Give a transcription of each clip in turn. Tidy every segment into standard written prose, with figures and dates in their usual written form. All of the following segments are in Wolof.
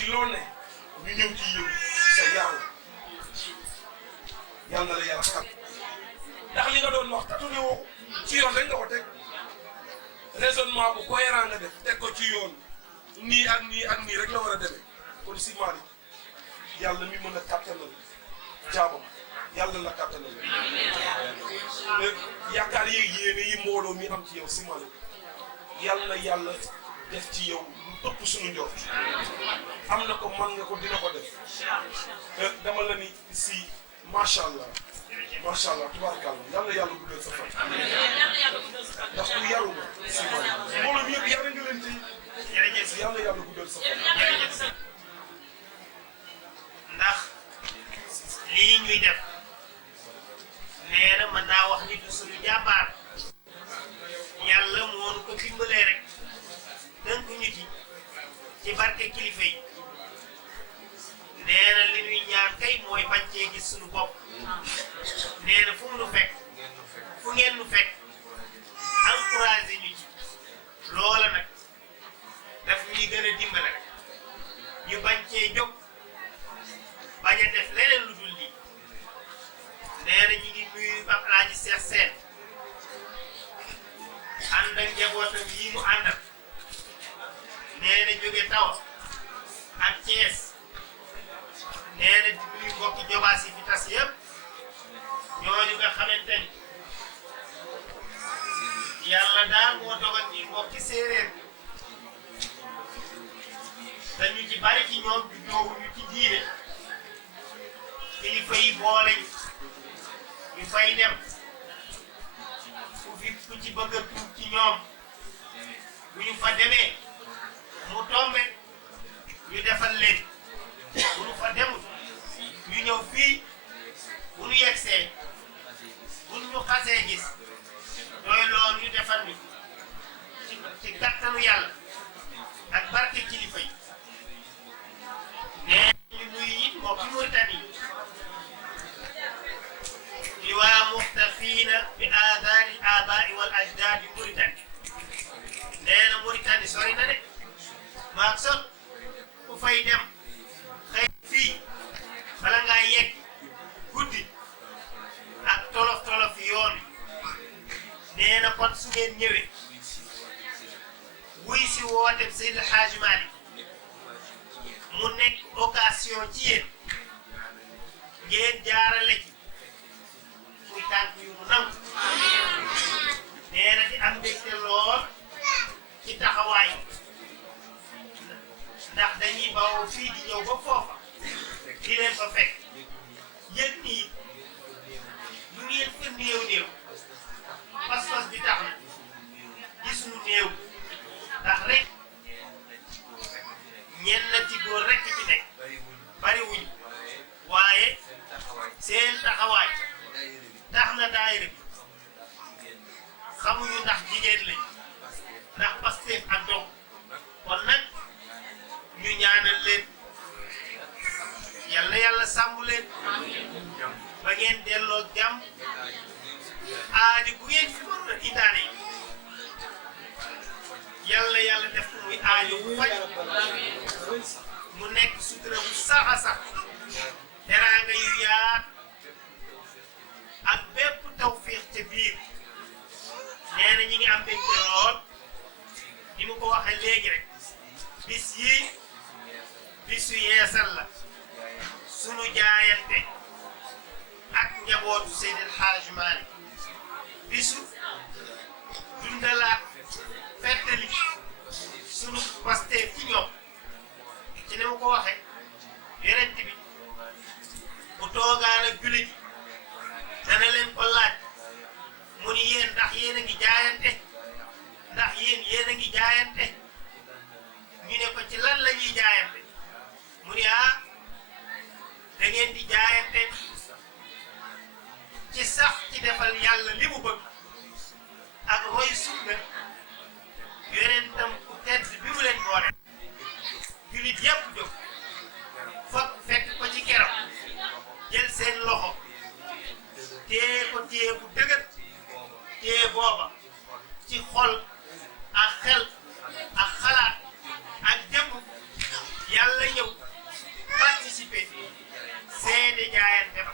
ci loolu ne ñu ñëw ci yëngu sa yàlla yàlla na la yàlla xam ndax li nga doon wax tatu ne woo ci yoon rek nga ko teg raisonnement bu cohérent nga def teg ko ci yoon nii ak nii ak nii rek la war a demee kon si Malick yàlla mi mën a kàttanal jaamam yàlla la kàttanal yaakaar yeeg yéene yi mbooloo mi am ci yow si Malick yàlla na yàlla def ci yow lu ëpp suñu njort am na ko man nga ko dina ko def dama la ni si macha allah tubaarkàlla yàlla yàlla guddal sa fan ndax ku yaru nga si Malick mbooloo mi yëpp yar nga leen ci yàlla yàlla guddal sa fan ndax lii ñuy def nee na mën naa wax ni du suñu jàmbaar yàlla moo nu ko dimbalee rek dënk ñu ci barke kilifa yi nee na li ñuy ñaan kay mooy bañ cee gis suñu bopp nee na fu mu nu fekk fu ngeen nu fekk encouragé ñu ci loola nag daf ñuy gën a dimbale rek ñu bañ cee jóg bañ a def leneen lu dul lii nee na ñu ngi nuyu Pape Alaaji Seex Seen ànd ak njabootam yi mu àndal nee na jóge Tawa ak Thiès nee na di nuyu mbokki jobaas yi fi tas yëpp ñooñu nga xamante ni yàlla daal moo dogal ni mbokki séeréer dañu ci bari ci ñoom du ñëwuñu ci diine kilifa yi boole ñu fay dem ku ci bëgg a tuub ci ñoom bu ñu fa demee mu tombe ñu defal leen bu ñu fa demut ñu ñëw fii bu ñu yegsee bu ñu xasee gis doy loolu ñu defal ñu ci kattanu yàlla ak barke kilifa yi nee ñu nuyu it mbokki Mauritanie di waa muxtafiina bi aadaari abaai wal ajdaadi Mauritanie nee na Mauritanie sori na de maag sot ku fay dem xëy fii bala ngaa yegg guddi ak tolof yoon nee na kon su ngeen ñëwee wuy si woote Seydil Hadji Malick mu nekk occasion ci yéen ngeen jaarale ci muy tànk yu mu nangu nee na di am mbégte lool ci taxawaay ndax dañuy bawoo fii di ñëw ba foofa di leen fa fekk yëg nii lu ngeen fa néew pas-pas bi tax na gis nu néew ndax rek ñennati góor rek ci nekk bari wuñ waaye seen taxawaay tax na daayira bi xamuñu ndax jigéen lañ ndax Pastef ak doom kon nag ñu ñaanal leen yàlla sàmm leen ba ngeen delloo jàmm aadi bu ngeen fi mënoon a indaale yàlla def ko muy aajo bu faj mu nekk sutura bu sax a sax teraanga yu yaat ak bépp tawfiix ca biir nee na ñi ngi am mbégte lool ni mu ko waxee léegi rek bis yii bisu yeesal la sunu jaayante ak njabootu Seydil Hadji Malick bisu dundalaat fettali sunu Pastef ci ñoom ci ni mu ko waxee yonent bi bu toogaan ak jullit dana leen ko laaj mu ni yéen ndax yéen a ngi jaayante ndax yéen a ngi jaayante ñu ne ko ci lan la ñuy jaayante mu ni da ngeen di jaayante ci sax ci defal yàlla li mu bëgg ak roy sunna yonentam ku tedd bi mu leen boole jullit yépp jóg fokk fekk ko ci keroog jël seen loxo téye ko téye bu dëgër téye booba ci xol ak xel ak xalaat ak jëmm yàlla yàlla ñëw participer seede jaayante ba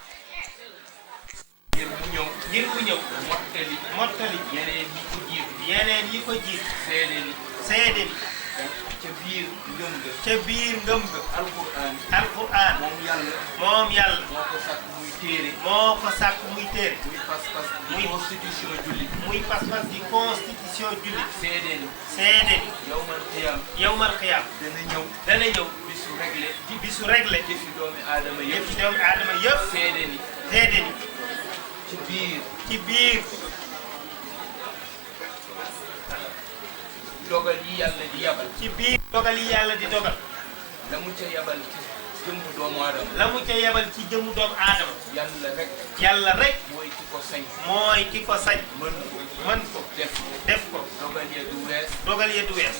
ngir mu ñëw mottali yeneen yi ko jiitu seede ni ca biir ngëm ga alquran moom yàlla moo ko sàkk muy téere muy pas-pas di constitution jullit seede ni yawmal qiyaam dana ñëw bisu réglé jëfi doomi aadama yëpp seede ni ci biir dogal yi yàlla di yabal ci biir dogal yi yàlla di dogal la mu ca yabal ci jëmmu doomu aadama yàlla rek mooy ki ko sañ mën ko def ko dogal ya du wees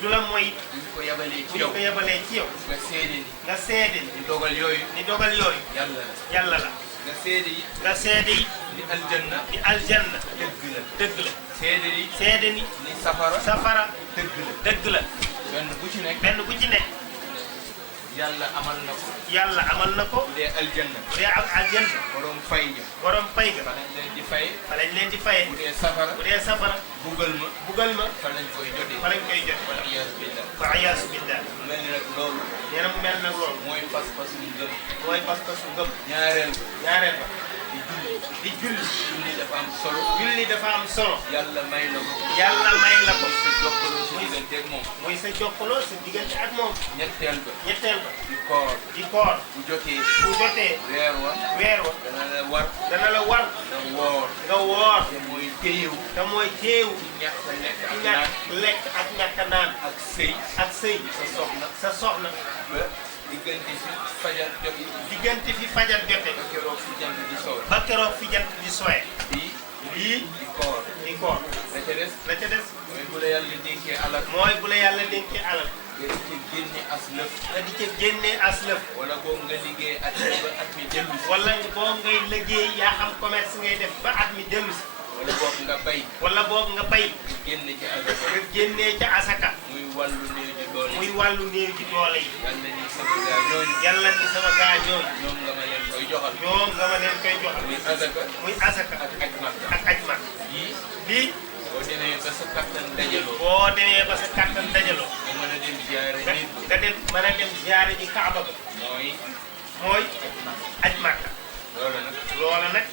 du la moy bu ñu ko yabalee ci yow nga seede ni dogal yooyu yàlla la nga seede yi ni aljanna dëgg la seede ni safara dëgg la benn bu ci nekk yàlla amal na ko bu dee aljanna borom fay ga fa lañ leen di faye bu dee safara bugal ma fa lañ koy jotee fa ayaasu billah mel ni nag loolu mooy pas-pasu ngëm ñaareel ba di julli dafa am solo yàlla may la ko muy sa jokkaloo sa diggante ak moom ñetteel ba di koor bu jotee weer wa dana la war nga woor te mooy téewu ci ñàkk lekk ak ñàkk naan ak sëy sa soxna ba diggante fi fajar jote ba keroog fi jant di sowe lii di koor la ca des mooy bu la yàlla dénkee alal nga di ca génne aslëf wala boobu nga liggéey at mi ba at mi dellu si wala boobu ngay liggéey yaa xam commerce ngay def ba at mi dellu si wala boobu nga bay nga génnee ca asaka muy wàllu néew ji doole yi yàlla ni sama gaa ñooñu ñoom nga ma leen koy joxal muy asaka ak aj mak lii boo demee ba sa kattan dajaloo nga mën a dem ziyaare ji Kaaba ba mooy aj Makka loola nag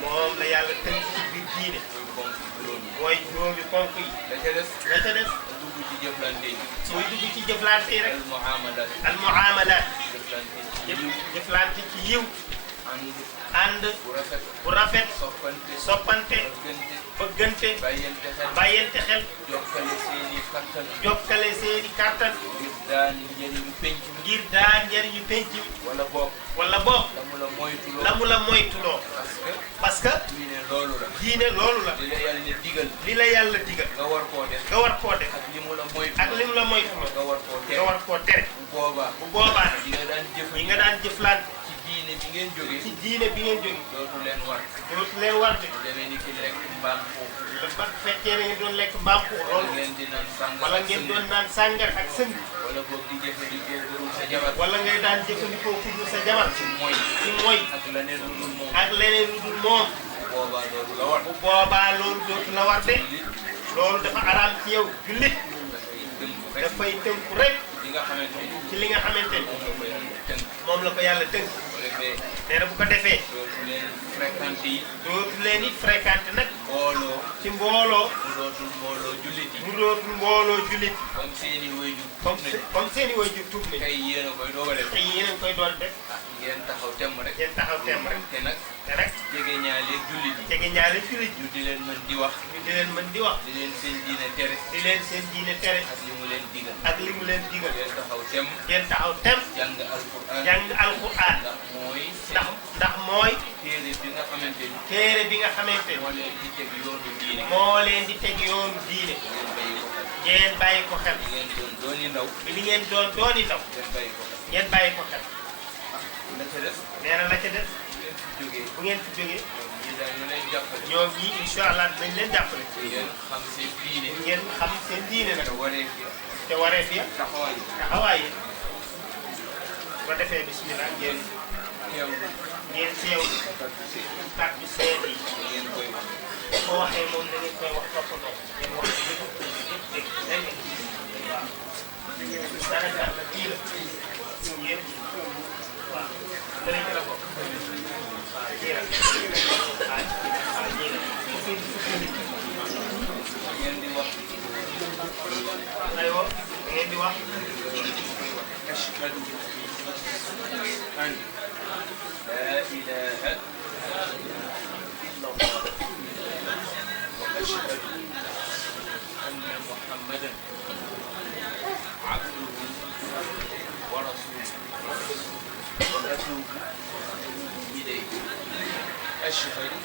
moom la yàlla tënk ci biir diine mooy juróomi ponk yi la ca des muy dugg ci jëflante yi rek al muamalaat jëflante ci yiw ànd bu rafet soppante bëggante bàyyente xel jokkale seeni kattan ngir daan njëriñu penc mi wala boog la mu la moytuloo parce que diine loolu la li la yàlla digal nga war koo def ak li mu la moytuloo nga war koo tere bu boobaa nag yi nga daan jëflante ci diine bi ngeen jóge dootu leen war de ba fekkee ne ngeen doon lekk mbaam xuux loolu wala ngeen doon naan sàngar ak sëng wala ngay daan jëfandikoo kudul sa jabar ci mooy ak leneen lu dul moom bu boobaa loolu dootu la war de loolu dafa araam ci yow jullit dafay tënku rek ci li nga xamante ni moom la ko yàlla tënk nee na bu ko defee dootu leen it fréquenté nag ci mbooloo mu dootul mbooloo jullit comme seeni waajur tuub nañ tey yéen a koy door def ngeen taxaw temm rek te nag jege ñaale jullit ñu di leen mën di wax di leen seen diine tere ak li mu leen digal ngeen taxaw temm jàng alquran ndax mooy téere bi nga xamante ni moo leen di teg yoonu diine ngeen bàyyi ko xel li ngeen doon dooni ndaw ngeen bàyyi ko xel nee na la ca des bu ngeen fi jógee ñoom ñii incha allah dinañ leen jàppale ngeen xam seen diine nag te wareef ya taxawaay taxawaay yi bu ko defee bismillah ngeen teew kàddu seet yi ngeen koy wax ko waxee moom da ngeen koy wax toppatoo ngeen wax dëgg dégg dégg waaw dara jar na kii la yéen waaw danañ la ko waaw kii la waaw ñii la ngeen di wax aywa ngeen di wax ashhadu an la ilaha illa allah wa ashhadu anna muhammadan abduhu wa rasuluhu wa atubu ilayhi ashhadu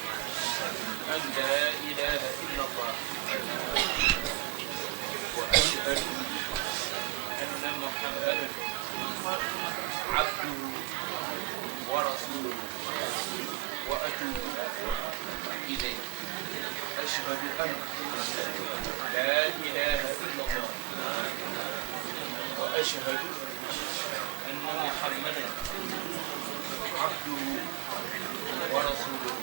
an la ilaha illa allah وأشهد أن محمدا عبده ورسوله وأتوب إليه أشهد أن لا إله إلا الله وأشهد أن محمدا عبده ورسوله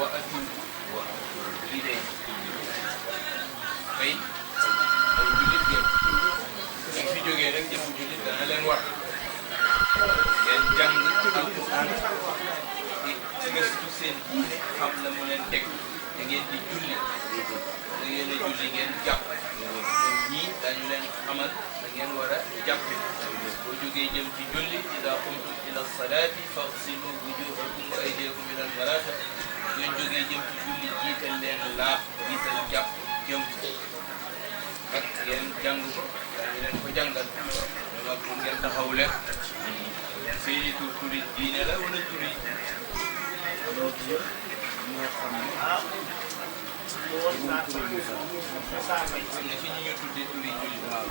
وأتوب إليه ay jullit ngeen dañ fi jógee rek jëfu jullit dana leen war ngeen jàng alquran di gëstu seen diine xam la mu leen teg da ngeen di julli da ngeen a julli ngeen jàpp kon ñii dañu leen xamal da ngeen war a jàpp boo jógee jëm ci julli ida qumtum ila salaati faghsilu wujuhakum wa aydiyakum ila al-marafiq ngeen jógee jëm ci julli jiital leen laab jiital jàpp jëm ak ngeen jàng ko dañu leen ko jàngal dama pour ngeen taxaw leen seeni turi diine la wala turi ñoo xam ne am na fi ñu tuddee turi julli waaw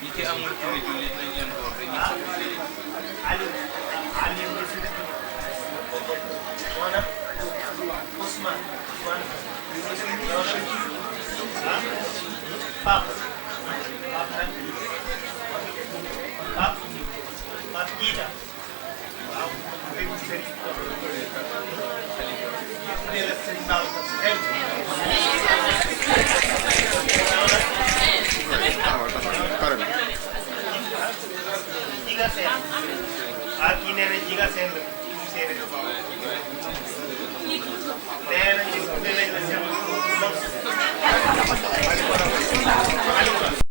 ñi ci amul turi jullit nañ leen ko wax rek ñu xam ne Aliou wala Ousmane Pape Jiita waaw Jiga Seen ah kii nee na Jiga Seen la